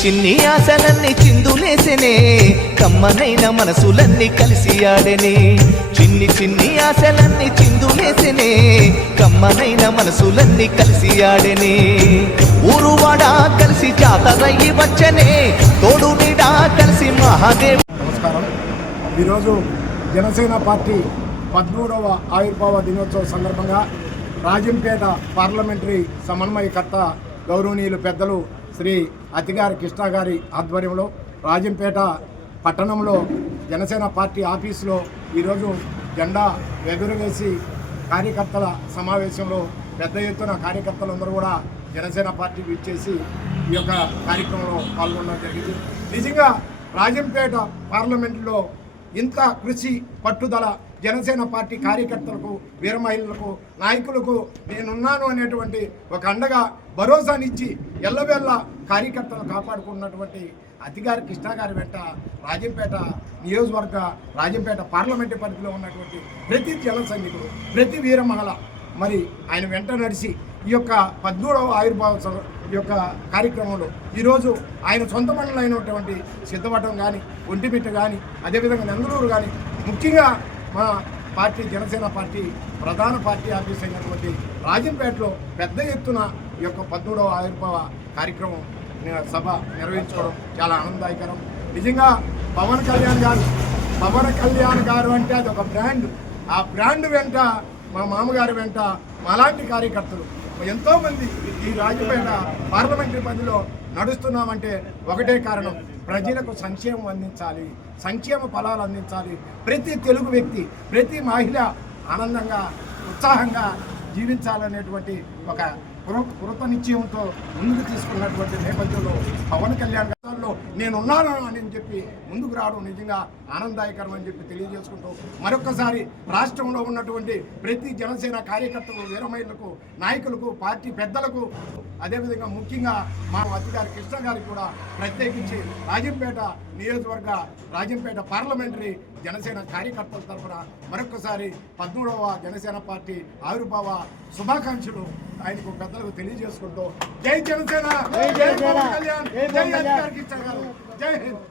చిన్ని ఆశలన్నీ చిందులేసెనే కమ్మనైన మనసులన్నీ కలిసి ఆడెనే చిన్ని ఆశలన్నీ చిందులేసెనే కమ్మనైన మనసులన్నీ కలిసి ఆడెనే ఊరువాడ కలిసి జాతరయ్యి వచ్చనే తోడు నీడా కలిసి మహాదేవ్. నమస్కారం. ఈరోజు జనసేన పార్టీ 13వ ఆవిర్భావ దినోత్సవ సందర్భంగా రాజంపేట పార్లమెంటరీ సమన్వయకర్త గౌరవనీయులు పెద్దలు శ్రీ అతిగారి కృష్ణ గారి ఆధ్వర్యంలో రాజంపేట పట్టణంలో జనసేన పార్టీ ఆఫీసులో ఈరోజు జెండా ఎగురవేసి కార్యకర్తల సమావేశంలో పెద్ద ఎత్తున కార్యకర్తలందరూ కూడా జనసేన పార్టీ విచ్చేసి ఈ యొక్క కార్యక్రమంలో పాల్గొనడం జరిగింది. నిజంగా రాజంపేట పార్లమెంటులో ఇంత కృషి పట్టుదల జనసేన పార్టీ కార్యకర్తలకు వీర మహిళలకు నాయకులకు నేనున్నాను అనేటువంటి ఒక అండగా భరోసానిచ్చి ఎల్లవేళ్ళ కార్యకర్తలు కాపాడుకున్నటువంటి అతిగారి కృష్ణ గారి వెంట రాజంపేట నియోజకవర్గ రాజంపేట పార్లమెంటు పరిధిలో ఉన్నటువంటి ప్రతి జన సైనికుడు ప్రతి వీర మహిళ మరి ఆయన వెంట నడిచి ఈ యొక్క 13వ ఆవిర్భావ ఈ యొక్క కార్యక్రమంలో ఈరోజు ఆయన సొంత మండలైనటువంటి సిద్ధవటం కానీ ఒంటిమిట్ట కానీ అదేవిధంగా నందలూరు కానీ ముఖ్యంగా మా పార్టీ జనసేన పార్టీ ప్రధాన పార్టీ ఆఫీస్ అయినటువంటి రాజంపేటలో పెద్ద ఎత్తున ఈ యొక్క 13వ ఆవిర్భావ కార్యక్రమం సభ నిర్వహించుకోవడం చాలా ఆనందదాయకరం. నిజంగా పవన్ కళ్యాణ్ గారు అంటే అది ఒక బ్రాండ్. ఆ బ్రాండ్ వెంట మా మామగారి వెంట మాలాంటి కార్యకర్తలు ఎంతోమంది ఈ రాజంపేట పార్లమెంటరీ పరిధిలో నడుస్తున్నామంటే ఒకటే కారణం, ప్రజలకు సంక్షేమం అందించాలి, సంక్షేమ ఫలాలు అందించాలి. ప్రతి తెలుగు వ్యక్తి ప్రతి మహిళ ఆనందంగా ఉత్సాహంగా జీవించాలనేటువంటి ఒక కృత నిశ్చయంతో ముందుకు తీసుకున్నటువంటి నేపథ్యంలో పవన్ కళ్యాణ్ గారిలో నేనున్నాను అని చెప్పి ముందుకు రావడం నిజంగా ఆనందదాయకరం అని చెప్పి తెలియజేసుకుంటూ మరొకసారి రాష్ట్రంలో ఉన్నటువంటి ప్రతి జనసేన కార్యకర్తలు వీరమహిళలకు నాయకులకు పార్టీ పెద్దలకు అదేవిధంగా ముఖ్యంగా మా అతిగారి కృష్ణ గారికి కూడా ప్రత్యేకించి రాజంపేట నియోజకవర్గ రాజంపేట పార్లమెంటరీ జనసేన కార్యకర్తల తరఫున మరొకసారి 13వ జనసేన పార్టీ ఆవిర్భావ శుభాకాంక్షలు ఆయనకు పెద్దలకు తెలియజేసుకుంటూ జై జనసేన, జై పవన్ కళ్యాణ్, జై అధికారి కృష్ణ గారు, జై హింద్.